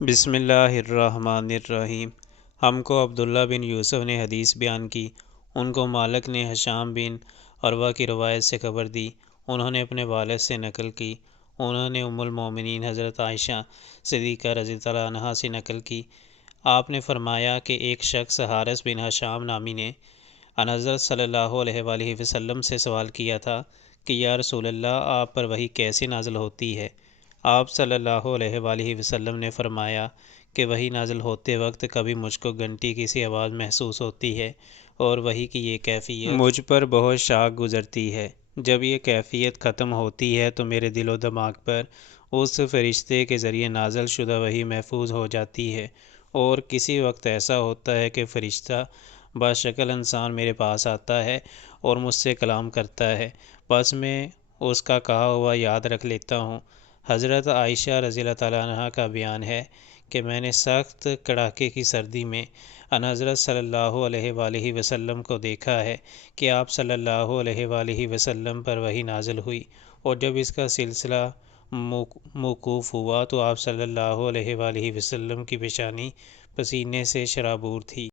بسم اللہ الرحمن الرحیم۔ ہم کو عبداللہ بن یوسف نے حدیث بیان کی، ان کو مالک نے ہشام بن عروہ کی روایت سے خبر دی، انہوں نے اپنے والد سے نقل کی، انہوں نے ام المومنین حضرت عائشہ صدیقہ رضی اللہ عنہا سے نقل کی۔ آپ نے فرمایا کہ ایک شخص حارث بن ہشام نامی نے ان حضرت صلی اللہ علیہ وآلہ وسلم سے سوال کیا تھا کہ یا رسول اللہ، آپ پر وحی کیسے نازل ہوتی ہے؟ آپ صلی اللہ علیہ وآلہ وسلم نے فرمایا کہ وحی نازل ہوتے وقت کبھی مجھ کو گھنٹی کی سی آواز محسوس ہوتی ہے اور وحی کی یہ کیفیت مجھ پر بہت شاق گزرتی ہے۔ جب یہ کیفیت ختم ہوتی ہے تو میرے دل و دماغ پر اس فرشتے کے ذریعے نازل شدہ وحی محفوظ ہو جاتی ہے، اور کسی وقت ایسا ہوتا ہے کہ فرشتہ بشکل انسان میرے پاس آتا ہے اور مجھ سے کلام کرتا ہے، بس میں اس کا کہا ہوا یاد رکھ لیتا ہوں۔ حضرت عائشہ رضی اللہ تعالیٰ عنہا کا بیان ہے کہ میں نے سخت کڑاکے کی سردی میں ان حضرت صلی اللہ علیہ وآلہ وسلم کو دیکھا ہے کہ آپ صلی اللہ علیہ وآلہ وسلم پر وحی نازل ہوئی، اور جب اس کا سلسلہ موقوف ہوا تو آپ صلی اللہ علیہ وآلہ وسلم کی پیشانی پسینے سے شرابور تھی۔